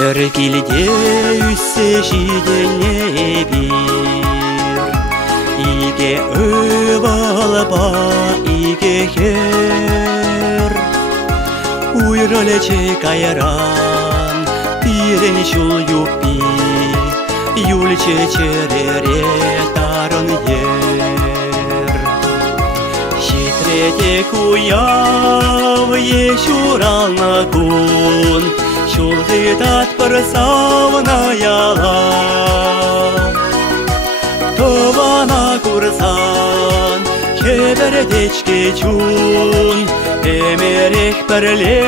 Бір келде үссе жидене бір, иге өвалба иге хер. Уйралече кайран, пирен шул юпи, юльче черере тарын ер. Щитрете куяв ешурална кун, шулдытат пырсавна яла. Тована курсан, хебердечке чун, эмерех пірле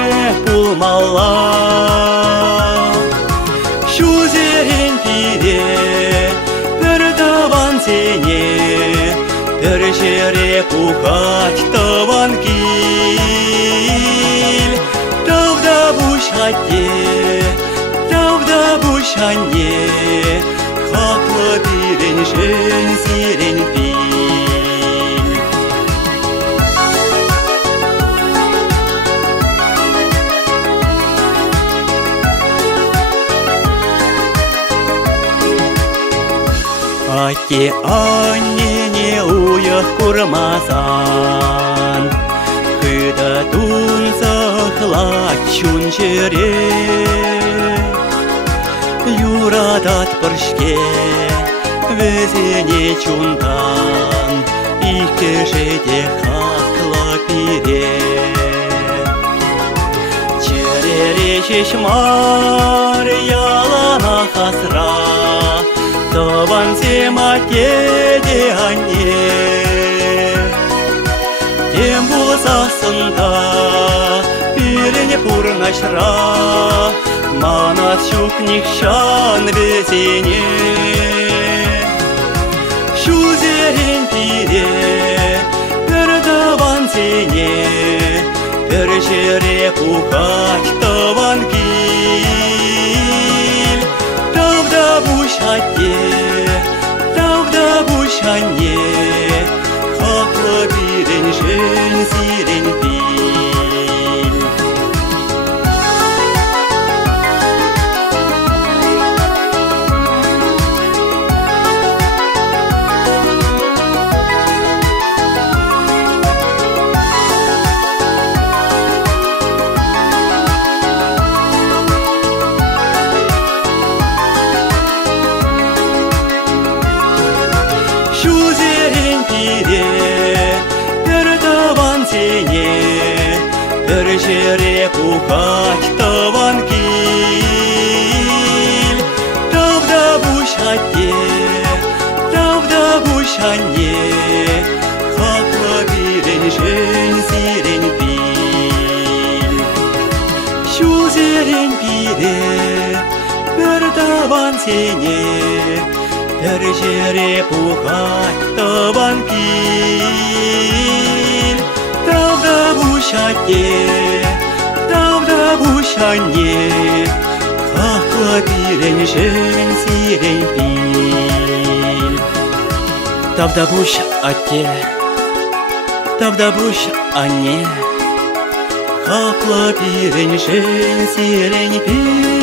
пулмалла. Шу зерен пире, бір таван сене, бір жере пухать таван кил. Тавда бушатте, тавда бушанне, хаклы пирен жен сирен пил. Ате аннене уях курмасан, хыда тунса хлад чун жере. Юрадат пыршке везене чунтан, ике жеде хакла пире. Черере шешмар ялана хасра, таван сематеде анне. Тем булсасында пирене пурнашра, манас шукнихшан везене. Шу зерен пире, бір таван сене, бір жере пухать таван кил. Тавда бушатте, тавда бушанне, хаклы пирен жен сирен пил. Шу зерен пире, бір таван сене, бір жере пухать таван кил. Тавда бушатте, тавда бушанне, хаклы пирен жен сирен пил. Шу зерен пире, бір таван сене, бір жере пухать таван кил. Тавда бушатте, тавда бушанне, хаклы пирен жен сирен пил. Тавда бушатте, тавда бушанне, хаклы пирен жен сирен пил.